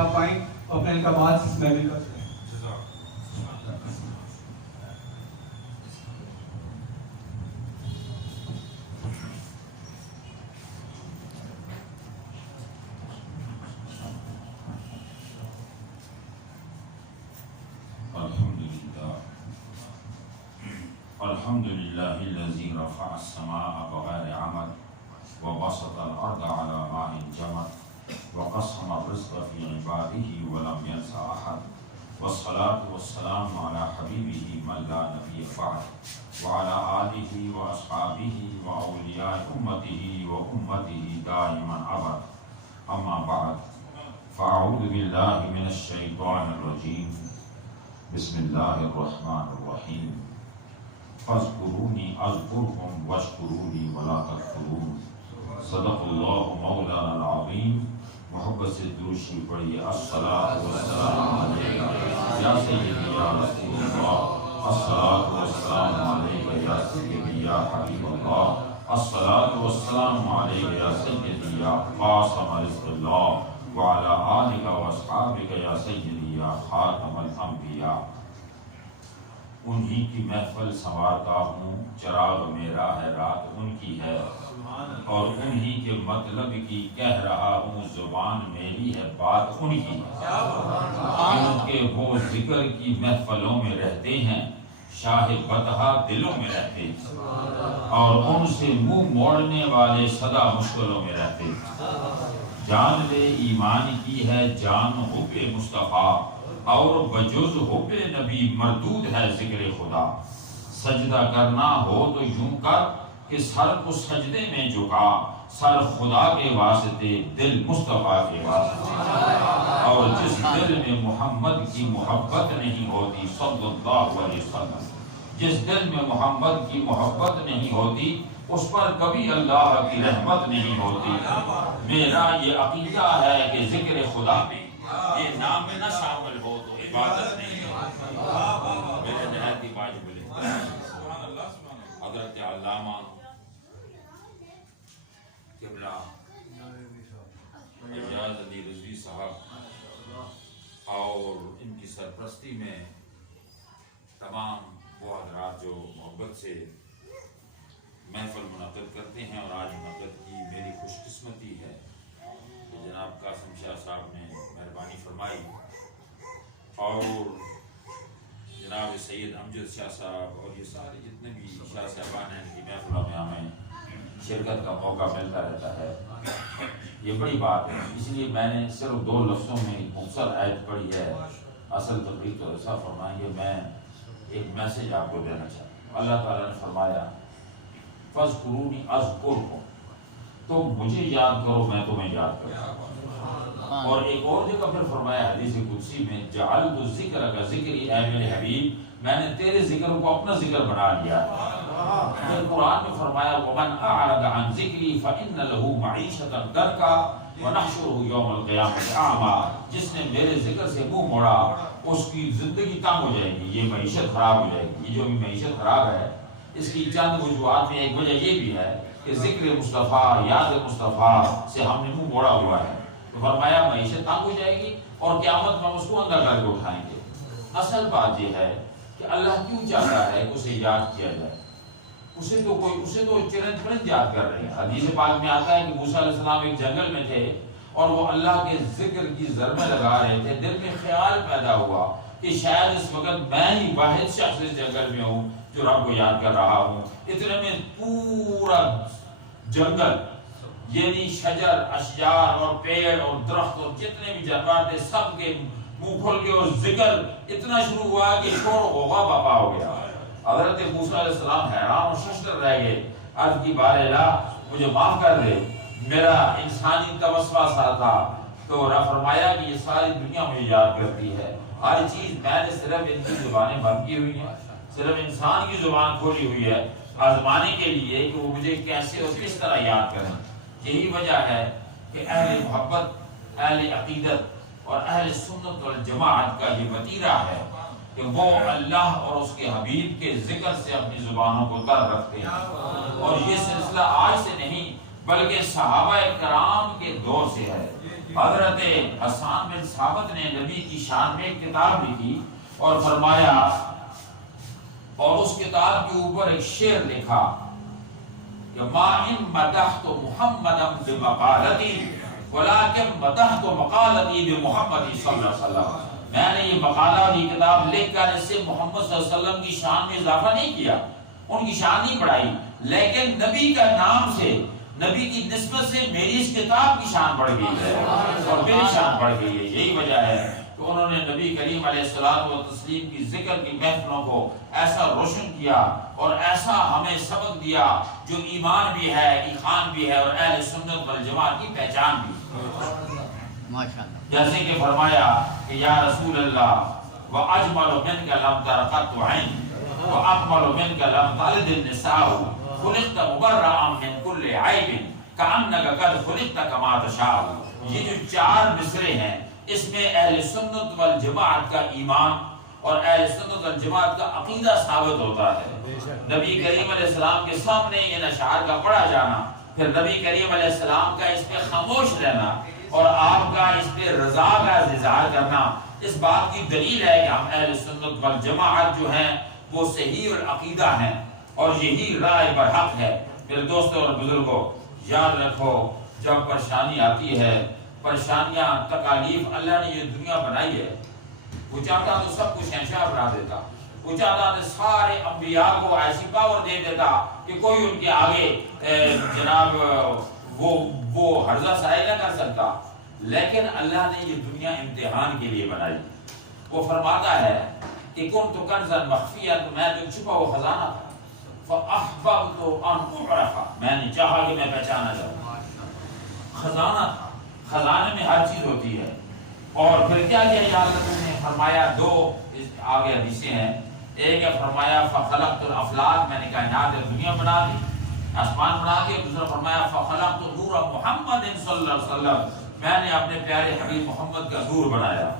آپ آئیں اور اپنے القابات اس محفل کا سنیں۔ الحمد لله الذي رفع السماء بغير عمد وبسط الأرض على ماء جمد وقسم الرزق في عباده ولم ينس أحد والصلاة والسلام على حبيبه من لا نبي بعد وعلى آله وأصحابه وأولياء أمته وأمته دائما أبد أما بعد فأعوذ بالله من الشيطان الرجيم بسم الله الرحمن الرحيم فاذکرونی اذکرکم واشکرونی ولا تکفرون صدق اللہ مولانا العظیم۔ محبت سے درود شریف پڑھیے۔ الصلاۃ والسلام علیک یا سیدی یا رسول اللہ، الصلاۃ والسلام علیک یا سیدی یا حبیب اللہ، الصلاۃ والسلام علیک یا سیدی یا قاسم رزق اللہ وعلی آلک واصحابک یا سیدی یا خاتم الانبیاء۔ انہی کی محفل سنوارتا ہوں، چراغ میرا ہے رات ان کی ہے، اور انہی کے مطلب کی کہہ رہا ہوں، زبان میری ہے بات ان کی ہے، کیونکہ وہ ذکر کی محفلوں میں رہتے ہیں، شاہ بطحہ دلوں میں رہتے ہیں، اور ان سے منہ موڑنے والے سدا مشکلوں میں رہتے ہیں۔ جان لے ایمان کی ہے جان حب مصطفیٰ، اور بجز حب نبی مردود ہے ذکر خدا۔ سجدہ کرنا ہو تو یوں کر کہ سر کو سجدے میں جھکا، سر خدا کے واسطے دل مصطفیٰ کے واسطے، اور جس دل میں محمد کی محبت نہیں ہوتی صلی اللہ علیہ وسلم، جس دل میں محمد کی محبت نہیں ہوتی اس پر کبھی اللہ کی رحمت نہیں ہوتی۔ میرا یہ عقیدہ ہے کہ ذکر خدا میں یہ نام میں نہ شامل ہو تو عبادت نہیں ہے۔ میرے نہایت واجب حضرت علامہ قبلہ اعجاز علی رضوی صاحب اور ان کی سرپرستی میں تمام وہ حضرات جو محبت سے محفل منعقد کرتے ہیں، اور آج منعقد کی میری خوش قسمتی ہے کہ جناب قاسم شاہ صاحب نے مہربانی فرمائی، اور جناب سید امجد شاہ صاحب اور یہ سارے جتنے بھی شاہ صاحبان ہیں، ان کی محفلوں میں ہمیں شرکت کا موقع ملتا رہتا ہے، یہ بڑی بات ہے۔ اس لیے میں نے صرف 2 لفظوں میں مختصر آیت پڑھی ہے، اصل تقریر تو ایسا فرمائیں گے، میں ایک میسج آپ کو دینا چاہتا ہوں۔ اللہ تعالیٰ نے فرمایا فاذکرونی اذکرکم، تو مجھے یاد کرو میں تمہیں یاد کروں۔ اور ایک اور جگہ پھر فرمایا حدیث قدسی میں جعلت الذکر کا ذکری اے میرے حبیب، میں نے تیرے ذکر کو اپنا ذکر بنا لیا۔ پھر قرآن میں فرمایا ومن اعرض عن ذکری فإن له معیشۃ ضنکا ونحشرہ یوم القیامۃ اعمی، جس نے میرے ذکر سے منہ موڑا اس کی زندگی تنگ ہو جائے گی، یہ معیشت خراب ہو جائے گی۔ یہ جو بھی معیشت خراب ہے اس کی چند وجوہات میں ایک وجہ یہ بھی ہے کہ ذکر مصطفیٰ، یاد مصطفیٰ سے ہم نے منہ موڑا ہوا ہے، تو فرمایا معیشت تنگ ہو جائے گی اور قیامت میں اس کو اندر کر کے اٹھائیں گے۔ اصل بات یہ ہے کہ اللہ کیوں چاہتا ہے کہ اسے یاد کیا جائے؟ اسے تو چرند پرند یاد کر رہے ہیں۔ حدیث پاک میں آتا ہے کہ موسیٰ علیہ السلام ایک جنگل میں تھے اور وہ اللہ کے ذکر کی ضربیں لگا رہے تھے، دل میں خیال پیدا ہوا کہ شاید اس وقت میں ہی واحد شخص اس جنگل میں ہوں جو رب کو یاد کر رہا ہوں۔ اتنے میں پورا جنگل یعنی شجر، اشجار اور پیڑ اور درخت اور جتنے بھی جانور تھے سب کے منہ کھل گئے اور ذکر اتنا شروع ہوا کہ شور و غوغا باپا ہو گیا۔ حضرت موسیٰ علیہ السلام حیران اور ششدر رہ گئے، عرض کی بار الہ مجھے معاف کر دے، میرا انسانی توسوہ سا تھا۔ تو رب فرمایا کہ یہ ساری دنیا مجھے یاد کرتی ہے، ہر چیز میں نے صرف ان کی زبانیں بند کی ہوئی ہیں، صرف انسان کی زبان کھولی ہوئی ہے آزمانے کے لیے کہ وہ مجھے کیسے اور کس طرح یاد کریں۔ یہی وجہ ہے کہ اہل محبت، اہل عقیدت اور اہل سنت والجماعت کا یہ وتیرہ ہے کہ وہ اللہ اور اس کے حبیب کے ذکر سے اپنی زبانوں کو تر رکھتے ہیں، اور یہ سلسلہ آج سے نہیں بلکہ صحابہ کرام کے دور سے ہے۔ حضرت حسان بن ثابت نے نبی کی شان میں ایک کتاب لکھی اور فرمایا، اور اس کتاب کے اوپر ایک شعر لکھا کہ ما ان مدحت محمدا بمقالتی ولکن مدحت مقالتی بمحمد صلی اللہ علیہ وسلم، میں نے یہ مقالہ کی کتاب لکھ کر اس سے محمد صلی اللہ علیہ وسلم کی شان میں اضافہ نہیں کیا، ان کی شان نہیں بڑھائی، لیکن نبی کا نام سے، نبی کی نسبت سے میری اس کتاب کی شان بڑھ گئی ہے اور میری شان بڑھ گئی ہے۔ یہی وجہ ہے کہ انہوں نے نبی کریم علیہ الصلوۃ والتسلیم کی ذکر کی محفلوں کو ایسا روشن کیا اور ایسا ہمیں سبق دیا جو ایمان بھی ہے، ایقان بھی ہے اور اہل سنت والجماعت کی پہچان بھی۔ جیسے کہ فرمایا کہ یا رسول اللہ وَأَجْمَلُ مِنْكَ لَمْ تَرَ قَطُّ عَيْنٌ وَأَكْمَلُ مِنْكَ لَمْ تَلِدِ النِّسَاءُ خُلِقْتَ مُبَرَّأً مِنْ كُلِّ عَيْبٍ كَأَنَّكَ قَدْ خُلِقْتَ كَمَا تَشَاءُ۔ یہ جو چار مصرے ہیں اس میں اہل سنت والجماعت کا ایمان اور اہل سنت والجماعت کا عقیدہ ثابت ہوتا ہے۔ نبی کریم علیہ السلام کے سامنے ان اشعار کا پڑھا جانا، پھر نبی کریم علیہ السلام کا اس پہ خاموش رہنا اور آپ کا اس پہ رضا کا اظہار کرنا، اس بات کی دلیل ہے کہ ہم اہل سنت والجماعت جو ہیں وہ صحیح العقیدہ ہیں اور یہی رائے برحق ہے۔ میرے دوستوں اور بزرگوں، یاد رکھو جب پریشانی آتی ہے، پریشانیاں تکالیف، اللہ نے یہ دنیا بنائی ہے، وہ چاہتا تو سب کچھ شہنشاہ بنا دیتا، وہ چاہتا تو سارے انبیاء کو ایسی پاور دے دیتا کہ کوئی ان کے آگے جناب وہ ہرزہ سائے نہ کر سکتا، لیکن اللہ نے یہ دنیا امتحان کے لیے بنائی۔ وہ فرماتا ہے کہ کن تو کنزا مخفیہ، تو میں جو چھپا وہ خزانہ تھا، فاحببت ان اعرف، میں نے چاہا کہ میں پہچانا جاؤں، خزانہ تھا، خزانے میں ہر چیز ہوتی ہے۔ اور پھر کیا کیا یا اللہ نے فرمایا، دو آگے حدیثیں ہیں، ایک ہے فرمایا فخلقت الافلاک، میں نے کائنات دنیا بنا دی، آسمان بنا کے، دوسرا فرمایا فخلقت نور محمد صلی اللہ علیہ وسلم، میں نے اپنے پیارے حبیب محمد کا نور بنایا۔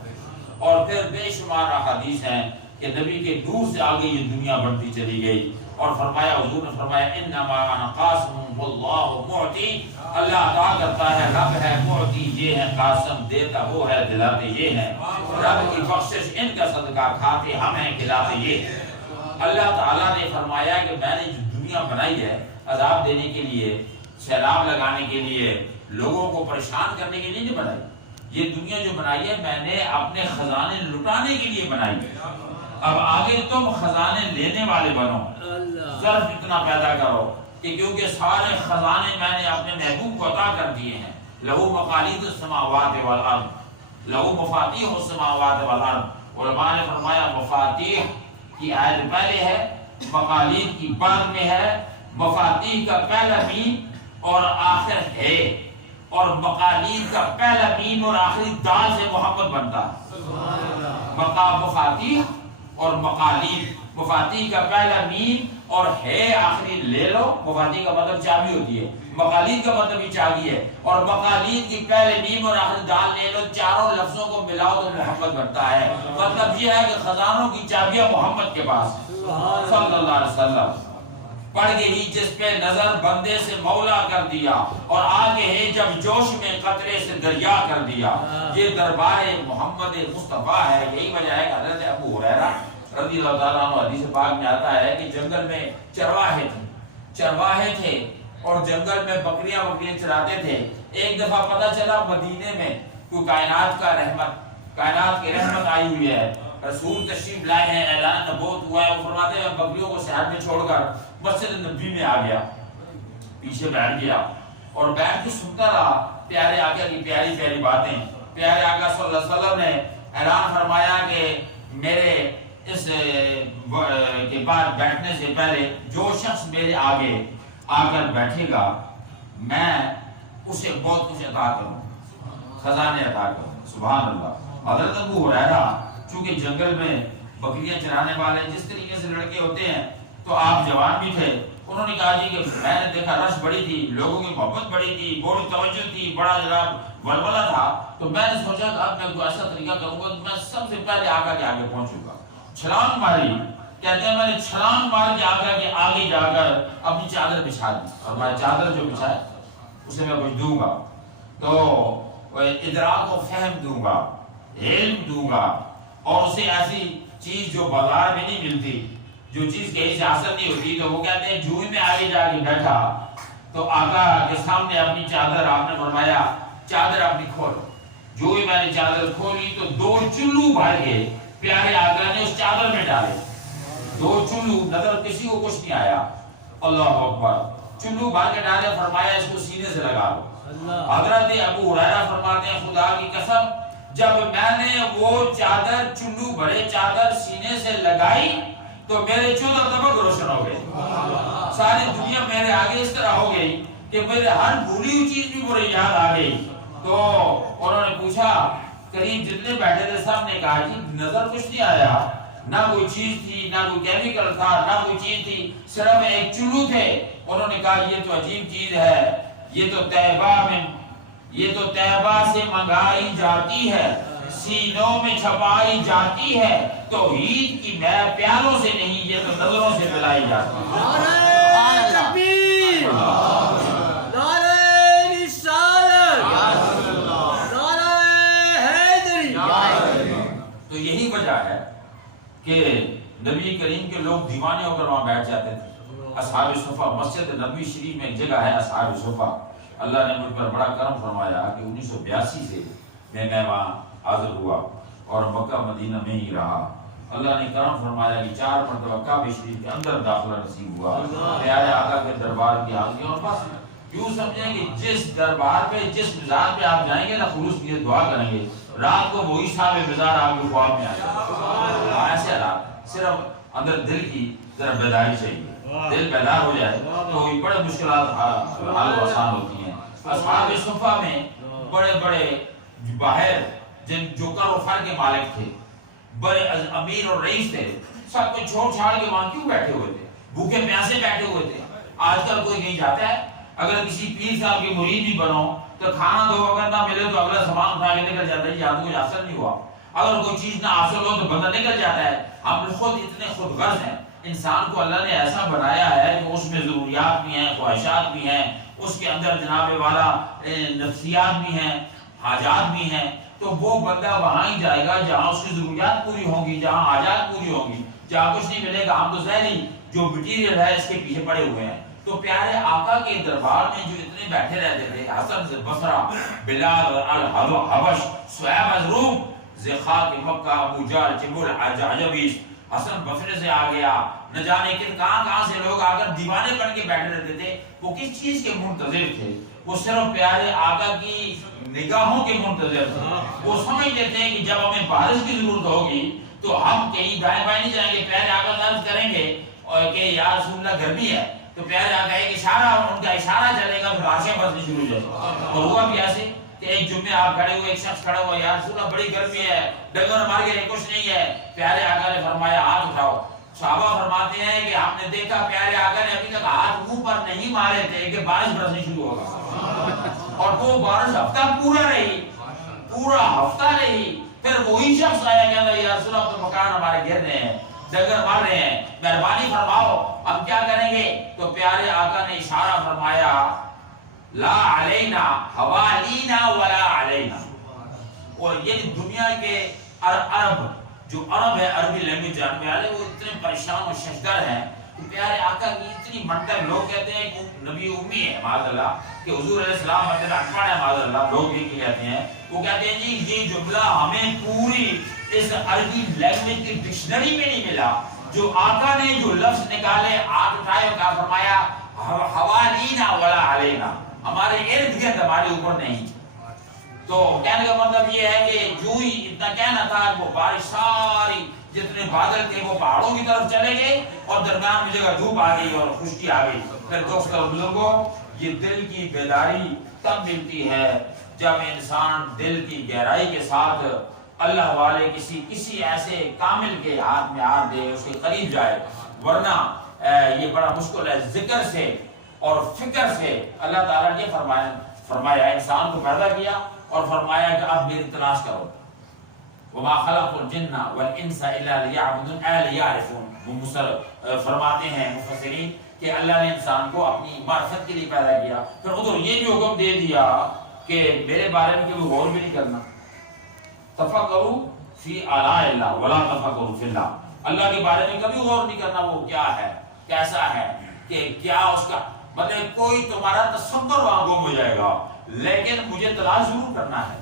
اور پھر بے شمار احادیث ہیں کہ نبی کے نور سے آگے یہ دنیا بڑھتی چلی گئی، اور فرمایا حضور نے فرمایا انما انا قاسم واللہ معطی، اللہ عطا کرتا ہے، رب ہے معطی، یہ ہے قاسم، دیتا وہ ہے، دلاتے یہ ہیں، رب کی بخشش ان کا صدقہ، کھاتے ہم ہیں، کھلاتے یہ ہیں۔ اللہ تعالیٰ نے فرمایا کہ میں نے جو دنیا بنائی ہے عذاب دینے کے لیے، سیلاب لگانے کے لیے، لوگوں کو پریشان کرنے کے لیے نہیں بنائی، یہ دنیا جو بنائی ہے میں نے اپنے خزانے لٹانے کے لیے بنائی ہے۔ اب آگے تم خزانے لینے والے بنو، ظرف اتنا پیدا کرو کہ کیونکہ سارے خزانے میں نے اپنے محبوب کو عطا کر دیے ہیں۔ لہو مقالید السماوات والارض، لہو مفاتیح السماوات والارض، علماء نے فرمایا مفاتیح کی آیت پہلے ہے، مقالید کی بعد میں ہے، مفاتیح کا پہلا میم اور آخر ہے، اور مقالید کا پہلا میم اور آخری دال سے محمد بنتا ہے۔ مفاتیح اور مقالید، مفاتیح کا پہلا میم اور ہے آخری لے لو، مفاتیح کا مطلب چابی ہوتی ہے، مقالید کا مطلب ہی چابی ہے، اور مقالید کی پہلے میم اور آخری دال لے لو، چاروں لفظوں کو ملاؤ تو محمد بنتا ہے۔ مطلب یہ ہے کہ خزانوں کی چابیاں محمد کے پاس صلی اللہ علیہ وسلم۔ پڑھ گئی جس پہ نظر بندے سے مولا کر دیا، اور آگے ہے جب جوش میں قطرے سے دریا کر دیا، یہ دربار محمد مصطفیٰ ہے۔ یہی وجہ ہے کہ حضرت ابو ہریرہ رضی اللہ تعالیٰ عنہ حدیث پاک میں آتا ہے کہ جنگل میں چرواہے تھے اور جنگل میں بکریاں چراتے تھے۔ ایک دفعہ پتہ چلا مدینے میں کوئی کائنات کی رحمت آئی ہوئی ہے، رسول تشریف لائے ہیں، اعلان نبوت ہوا ہے۔ وہ فرماتے ہیں بکریوں کو شہر میں چھوڑ کر مسجد نبی میں آ گیا، پیچھے بیٹھ گیا اور بیٹھ کے سنتا رہا پیارے آقا کی پیاری پیاری باتیں۔ پیارے آقا صلی اللہ علیہ وسلم نے اعلان فرمایا کہ میرے اس کے بعد بیٹھنے سے پہلے جو شخص میرے آگے آ کر بیٹھے گا میں اسے بہت کچھ عطا کروں، خزانے عطا کروں۔ سبحان اللہ۔ حضرت ابو ہریرہ چونکہ جنگل میں بکریاں چرانے والے جس طریقے سے لڑکے ہوتے ہیں، تو آپ جوان بھی تھے، انہوں نے کہا جی کہ میں نے دیکھا رش بڑی تھی، لوگوں کی محبت بڑی تھی، بڑی توجہ تھی، بڑا جناب ولولہ تھا، تو میں نے سوچا کہ اب میں کوئی ایسا طریقہ کروں گا تو میں سب سے پہلے آقا کے آگے پہنچوں گا۔ چھلانگ ماری، کہتے ہیں میں نے چھلانگ مار کے آقا کے آگے جا کر اپنی چادر بچھا دی، اور میں چادر جو بچھائے اسے میں کچھ دوں گا۔ تو ادراک و فہم دوں گا، علم دوں گا، اور اسے ایسی چیز جو بازار میں نہیں ملتی، جو چیز کہیں سے حاصل نہیں ہوتی، تو وہ کہتے ہیں جوئی میں آگے جا کے بیٹھا تو آقا کے سامنے اپنی چادر، آپ نے فرمایا چادر اپنی کھولو، جو ہی میں نے چادر کھولی تو 2 چلو بھر کے پیارے آقا نے اس چادر میں ڈالے، 2 چلو، نظر کسی کو کچھ نہیں آیا، اللہ اکبر، چلو بھر کے ڈالے، فرمایا اس کو سینے سے لگا لو۔ حضرت ابو ہریرہ فرماتے ہیں خدا کی قسم جب میں نے وہ چادر، چلو بھرے چادر سینے سے لگائی تو میرے 14 طبق روشن ہو گئے، ساری دنیا میرے آگے اس طرح ہو گئی کہ میرے ہر بھولی ہوئی چیز بھی مجھے یاد آ گئی۔ تو انہوں نے پوچھا، قریب جتنے بیٹھے تھے سب نے کہا کہ نظر کچھ نہیں آیا، نہ کوئی چیز تھی، نہ کوئی کیمیکل تھا، نہ کوئی چیز تھی، صرف ایک چلو تھے۔ انہوں نے کہا یہ تو عجیب چیز ہے، یہ تو طیبہ سے منگائی جاتی ہے، سینوں میں چھپائی جاتی ہے، توحید کی میں پیالوں سے نہیں، یہ تو نظروں سے پلائی جاتی ہے۔ نعرہ تکبیر، نعرہ رسالت، نعرہ حیدری۔ تو یہی وجہ ہے کہ نبی کریم کے لوگ دیوانے ہو کر وہاں بیٹھ جاتے تھے۔ اصحاب صفا، مسجد نبوی شریف میں ایک جگہ ہے اصحاب صفا، اللہ نے مجھ پر بڑا کرم فرمایا کہ 1982 سے میں وہاں حاضر ہوا اور مکہ مدینہ میں ہی رہا۔ اللہ نے کرم فرمایا کہ 4 مرتبہ کعبہ شریف کے اندر داخلہ نصیب ہوا، پیارے آقا کے دربار کی حاضری۔ اور بس یوں سمجھیں کہ جس دربار پہ، جس مزار پہ آپ جائیں گے نا، خلوص کی دعا کریں گے، رات کو وہی صاحب مزار آپ کے خواب میں آ جائے گا۔ ایسے حالات، صرف اندر دل کی ذرا بیداری چاہیے، دل بیدار ہو جائے تو بڑے مشکلات حل و آسان ہوتی ہیں۔ اصحاب صفا میں بڑے بڑے باہر جن جو کاروبار کے مالک تھے، بڑے امیر اور رئیس تھے، سب کچھ چھوڑ چھاڑ کے وہاں کیوں بیٹھے ہوئے تھے؟ بھوکے پیاسے بیٹھے ہوئے تھے۔ آج کل کوئی نہیں جاتا ہے، اگر کسی پیر صاحب کے مرید بھی بنو تو کھانا دو، اگر نہ ملے تو اگلا سامان اٹھا کے نکل جاتا ہے، یا تو کچھ حاصل نہیں ہوا۔ اگر کوئی چیز نہ حاصل ہو تو بندہ نکل جاتا ہے۔ ہم خود اتنے خود غرض ہیں، انسان کو اللہ نے ایسا بنایا ہے کہ اس میں ضروریات بھی ہیں، خواہشات بھی ہیں، اس کے اندر جناب والا نفسیات بھی ہیں، حاجات بھی ہیں۔ تو وہ بندہ وہاں ہی جائے گا جہاں اس کی ضروریات پوری ہوں گی، جہاں حاجات پوری ہوں گی، جہاں کچھ نہیں ملے گا۔ ہم تو ظاہری جو مٹیریل ہے اس کے پیچھے پڑے ہوئے ہیں۔ تو پیارے آقا کے دربار میں جو اتنے بیٹھے رہتے تھے، حسن سے بصرہ، بلال الحبش، صہیب از روم، زخاک مکہ، ابو جہل، جبل العجبی، حسن بصرے سے آ گیا، نہ جانے کہاں سے لوگ آ کر دیوانے بن کے بیٹھے رہتے تھے۔ وہ کس چیز کے منتظر تھے؟ وہ صرف پیارے آقا کی نگاہوں کے منتظر تھے۔ وہ سمجھتے تھے کہ جب ہمیں بارش کی ضرورت ہوگی تو ہم کہیں دائیں بائیں نہیں جائیں گے، پیارے آقا عرض کریں گے اور کہ یا رسول اللہ گرمی ہے، تو پیارے آقا ایک اشارہ، ان کا اشارہ چلے گا تو بارشیں برسنی شروع ہو جائیں گی۔ اور ہوا بھی ایسے کہ ایک جمعے آپ کھڑے ہوئے، ایک شخص کھڑا ہوا، یا رسول اللہ بڑی گرمی ہے، ڈنگر مار گئے، کچھ نہیں ہے۔ پیارے آقا نے فرمایا ہاتھ اٹھاؤ۔ صحابہ فرماتے ہیں کہ ہم نے دیکھا پیارے آقا نے ابھی تک ہاتھ منہ پر نہیں مارے تھے کہ بارش برسنی شروع ہوگا، اور وہ بارش ہفتہ پورا رہی، پورا ہفتہ رہی۔ پھر وہی شخص آیا کہنا یا رسول اللہ تو مکان ہمارے گر رہے ہیں، ڈنگر مار رہے ہیں، مہربانی فرماؤ ہم کیا کریں گے؟ تو پیارے آقا نے اشارہ فرمایا لا علینا حوالینا ولا علینا۔ اور یہ دنیا کے عرب جو عرب ہے، عربی لینگویج جاننے والے، وہ اتنے پریشان و ششدر ہیں کہ پیارے آقا کی اتنی منتق، لوگ کہتے ہیں کہ نبی امی ہے معاذ اللہ، کہ حضور علیہ السلام مطلب اٹپڑ ہے معاذ اللہ، لوگ یہ کہتے ہیں، وہ کہتے ہیں جی یہ جملہ ہمیں پوری اس عربی لینگویج کی ڈکشنری میں نہیں ملا۔ جو آقا نے جو لفظ نکالے، ہاتھ اٹھائے اور کہا فرمایا حوالینا ولا علینا، ہمارے ارد گرد ہمارے اوپر نہیں۔ تو کہنے کا مطلب یہ ہے کہ جو ہی اتنا کہنا تھا، وہ بارش ساری جتنے بادل تھے وہ پہاڑوں کی طرف چلے گئے اور درمیان میں جگہ دھوپ آ گئی اور خشکی آ گئی۔ پھر دوستو اور بزرگوں، یہ دل کی بیداری تب ملتی ہے جب انسان دل کی گہرائی کے ساتھ اللہ والے کسی ایسے کامل کے ہاتھ میں ہاتھ دے، اس کے قریب جائے، ورنہ یہ بڑا مشکل ہے۔ ذکر سے اور فکر سے اللہ تعالیٰ نے فرمایا انسان کو پیدا کیا اور فرمایا کہ آپ میری تلاش کرو۔ وما خلق الجن والانس الا ليعبدون اے لیعرفون۔ فرماتے ہیں مفسرین کہ اللہ نے انسان کو اپنی معرفت کے لیے پیدا کیا، پھر ادھر یہ بھی حکم دے دیا کہ میرے بارے میں کبھی غور بھی نہیں کرنا. تفکروا فی آلاء اللہ ولا تفکروا فی اللہ. اللہ کے بارے میں کبھی غور نہیں کرنا وہ کیا ہے کیسا ہے کہ کیا اس کا مطلب کوئی تمہارا تصور وہاں گم ہو جائے گا. لیکن مجھے تلاش ضرور کرنا ہے,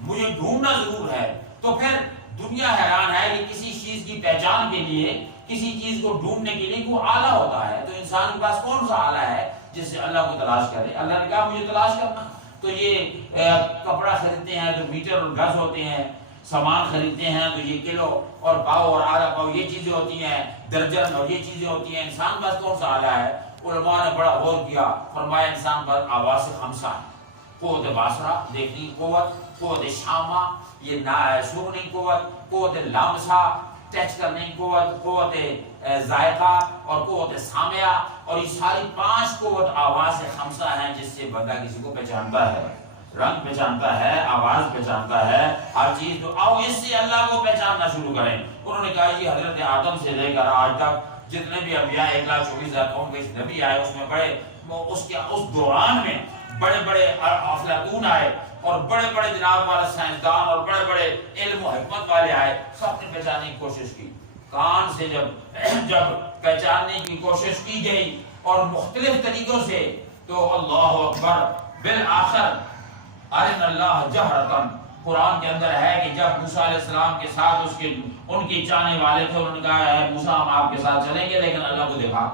مجھے ڈھونڈنا ضرور ہے. تو پھر دنیا حیران ہے کہ کسی چیز کی پہچان کے لیے, کسی چیز کو ڈھونڈنے کے لیے کوئی آلہ ہوتا ہے. تو انسان کے پاس کون سا آلہ ہے جس سے اللہ کو تلاش کرے؟ اللہ نے کہا مجھے تلاش کرنا. تو یہ کپڑا خریدتے ہیں تو میٹر اور گز ہوتے ہیں, سامان خریدتے ہیں تو یہ کلو اور پاؤ اور آدھا پاؤ یہ چیزیں ہوتی ہیں, درجن اور یہ چیزیں ہوتی ہیں. انسان پاس کون سا آلہ ہے؟ علماء نے بڑا غور کیا, فرمایا انسان پر آواز خمسہ ہے. قوت باصرہ دیکھنے کی قوت, قوت شامہ یہ سونگنے کی قوت, قوت لامسہ ٹچ کرنے کی قوت, قوت ذائقہ اور قوت سامعہ. اور یہ ساری 5 قوت آواز خمسہ ہیں جس سے بندہ کسی کو پہچانتا ہے, رنگ پہچانتا ہے, آواز پہچانتا ہے, ہر چیز. تو آؤ اس سے اللہ کو پہچاننا شروع کریں. انہوں نے کہا یہ حضرت آدم سے لے کر آج تک جتنے بھی انبیاء 1,24,000 قوم کے نبی آئے اس میں بڑے اس دوران میں بڑے بڑے افلاطون آئے اور بڑے بڑے جناب والا سائنسدان اور بڑے بڑے علم و حکمت والے آئے. سب نے پہچاننے کی کوشش کی. کان سے جب پہچاننے کی کوشش کی گئی اور مختلف طریقوں سے, تو اللہ اکبر بالآخر ارنا اللہ جہرتن. قرآن کے اندر ہے کہ جب موسیٰ علیہ السلام کے ساتھ ان کی چاہنے والے تھے, انہوں نے کہا ہے موسیٰ ہم آپ کے ساتھ چلیں گے لیکن اللہ کو دکھا,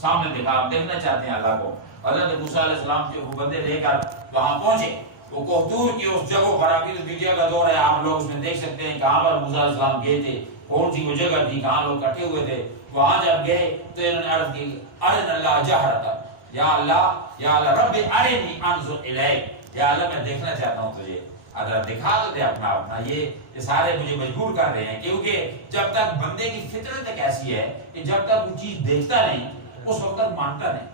سامنے دکھا, ہم دیکھنا چاہتے ہیں اللہ کو. حضرت موسیٰ علیہ السلام جو وہ بندے لے کر وہاں پہنچے, وہ کوہتور کی اس جگہ پر, ابھی تو میڈیا کا دور ہے, آپ لوگ اس میں دیکھ سکتے ہیں کہاں پر موسیٰ علیہ السلام گئے تھے, کون سی وہ جگہ تھی, کہاں لوگ اکٹھے ہوئے تھے. وہاں جب گئے تو انہوں نے عرض کی ارنا اللہ جہرتن, یا اللہ رب ارنی انظر الیک, یا اللہ میں دیکھنا چاہتا ہوں تجھے, اگر دکھا تو دے اپنا. یہ سارے مجھے مجبور کر رہے ہیں, کیونکہ جب تک بندے کی فطرت ایک ایسی ہے کہ جب تک وہ چیز دیکھتا نہیں اس وقت تک مانتا نہیں.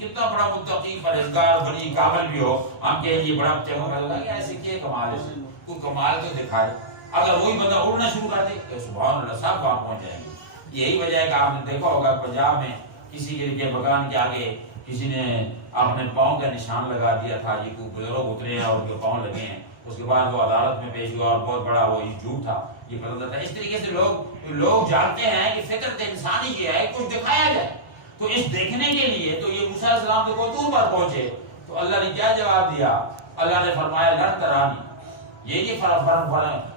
کتنا بڑا متقی پرہیزگار بنی کامل بھی ہو, ہم کہیں یہ بڑا چاہیے ایسے کیا کمال ہے, کوئی کمال تو دکھائے. اگر وہی بندہ اڑنا شروع کر دے تو سبحان اللہ صاحب وہاں پہنچ جائیں گے. یہی وجہ ہے کہ آپ نے دیکھا ہوگا پنجاب میں کسی کے مکان کے آگے کسی نے اپنے پاؤں کا نشان لگا دیا تھا, یہ کوئی بزرگ اترے ہیں اور ان کے پاؤں لگے ہیں. اس کے بعد وہ عدالت میں پیش ہوا اور بہت بڑا وہ جھوٹ تھا, یہ پتہ تھا. اس طریقے سے لوگ جانتے ہیں کہ فطرت انسانی یہ ہے کچھ دکھایا جائے. تو اس دیکھنے کے لیے تو یہ موسیٰ علیہ السلام تو کوہتور پر پہنچے, تو اللہ نے کیا جواب دیا؟ اللہ نے فرمایا لن ترانی. یہ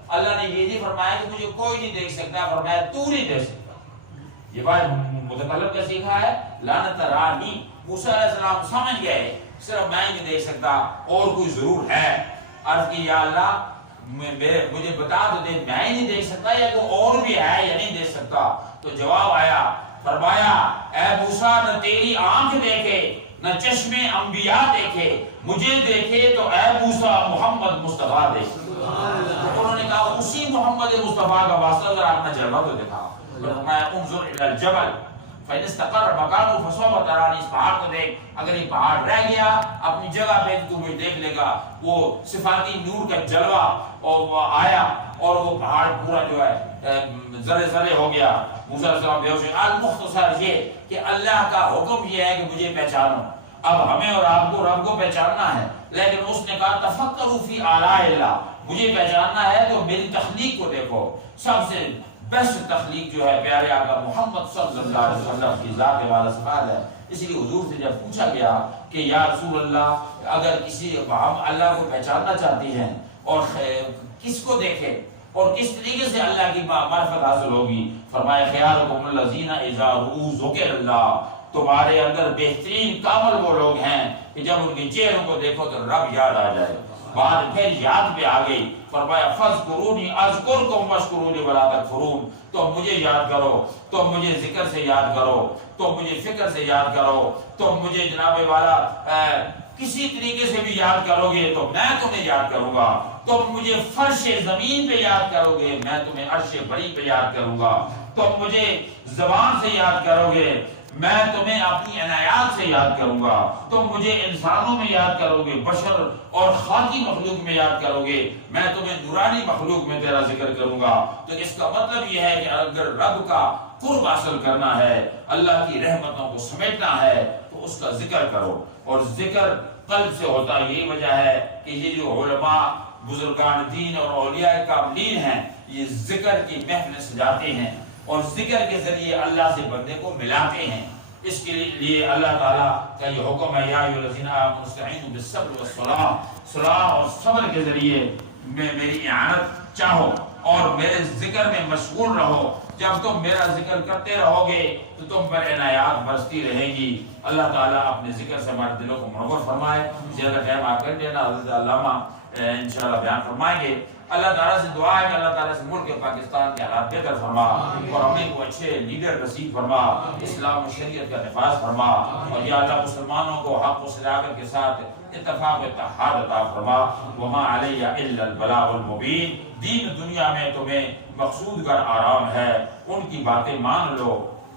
اللہ نے یہ نہیں فرمایا کہ مجھے کوئی نہیں دیکھ سکتا, فرمایا تو نہیں دیکھ سکتا. یہ بات متکلم کا سیکھا ہے, لن ترانی. موسیٰ علیہ السلام سمجھ گئے صرف میں ہی نہیں دیکھ سکتا, اور کوئی ضرور ہے. عرض کی یا اللہ مجھے بتا تو دے, میں ہی نہیں دیکھ سکتا یا کوئی اور بھی ہے یا نہیں دیکھ سکتا. تو جواب آیا, فرمایا اے موسیٰ نہ تیری آنکھ دیکھے نہ چشمے انبیاء دیکھے, مجھے دیکھے تو اے موسیٰ محمد مصطفیٰ دیکھے. انہوں نے کہا اسی محمد مصطفیٰ کا واسطہ ذرا اپنا جلوہ تو دکھا. فرمایا انظر الی الجبل فإن استقر مكانه فسوف تراني. اس پہاڑ کو دیکھ, اگر یہ پہاڑ رہ گیا اپنی جگہ پہ تو مجھے دیکھ لے گا. وہ صفاتی نور کا جلوہ اور وہ آیا اور وہ پہاڑ پورا جو ہے ذرے ذرے ہو گیا. موسیٰ علیہ السلام بے ہوش. المختصر یہ کہ اللہ کا حکم یہ ہے کہ مجھے پہچانو. اب ہمیں اور آپ کو رب کو پہچاننا ہے, لیکن اس نے کہا تفکروا فی آلاء اللہ, مجھے پہچاننا ہے تو میری تخلیق کو دیکھو. سب سے بیسٹ تخلیق جو ہے پیارے آقا محمد صلی اللہ علیہ وسلم کی ذات والا صفات ہے. اسی لیے حضور سے جب پوچھا گیا کہ یا رسول اللہ اگر کسی ہم اللہ کو پہچاننا چاہتے ہیں اور کس کو دیکھے اور کس طریقے سے اللہ کی معرفت حاصل ہوگی, فرمایا خیارکم الذین اذا رؤوا ذکر اللہ, تمہارے اندر بہترین کامل وہ لوگ ہیں کہ جب ان کے چہروں کو دیکھو تو رب یاد آ جائے. بعد پھر یاد پہ آ گئی, فرمایا فاذکرونی اذکرکم واشکرونی ولا تکفرون. تو مجھے یاد کرو, تو مجھے ذکر سے یاد کرو, تو مجھے فکر سے یاد کرو, تو مجھے جناب والا کسی طریقے سے بھی یاد کرو گے تو میں تمہیں یاد کروں گا. تم مجھے فرش زمین پہ یاد کرو گے, میں تمہیں عرش بری پہ یاد کروں گا. تم مجھے زبان سے یاد کرو گے, میں تمہیں اپنی عنایات سے یاد کروں گا. تم مجھے انسانوں میں یاد کرو گے, بشر اور خاکی مخلوق میں یاد کرو گے, میں تمہیں نورانی مخلوق میں تیرا ذکر کروں گا. تو اس کا مطلب یہ ہے کہ اگر رب کا قرب حاصل کرنا ہے, اللہ کی رحمتوں کو سمیٹنا ہے, تو اس کا ذکر کرو. اور ذکر قلب سے ہوتا ہے۔ یہی وجہ ہے کہ یہ جو علماء بزرگان دین اور اولیاء کاملین ہیں یہ ذکر کی محفل سجاتے ہیں اور ذکر کے ذریعے اللہ سے بندے کو ملاتے ہیں۔ اس کے لیے اللہ تعالیٰ کا یہ حکم ہے، یا ایھا الذین آمنوا استعینوا بالصبر والصلاۃ، صلاح اور صبر کے ذریعے میری اعانت چاہو اور میرے ذکر میں مشغول رہو۔ جب تم میرا ذکر کرتے رہو گے تو تم پر عنایات برستی رہے گی۔ اللہ تعالیٰ اپنے ذکر سے ہمارے دلوں کو منور فرمائے۔ زیادہ ٹائم آپ کر دینا، حضرت علامہ انشاءاللہ بیان فرمائیں گے۔ اللہ تعالیٰ سے دعا ہے کہ اللہ تعالیٰ سے ملک پاکستان کے حالات بہتر فرما اور ہمیں کو اچھے لیڈر نصیب فرما، اسلام و شریعت کا حفاظ فرما، اور یا اللہ مسلمانوں کو حق و صداقت کے ساتھ اتفاق و اتحاد عطا فرما۔ وما علیہ الا البلاغ المبین۔ دین دنیا میں تمہیں مقصود گر آرام ہے، ان کی باتیں مان لو،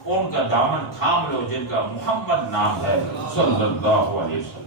ان کا دامن تھام لو جن کا محمد نام ہے صلی اللہ علیہ وسلم۔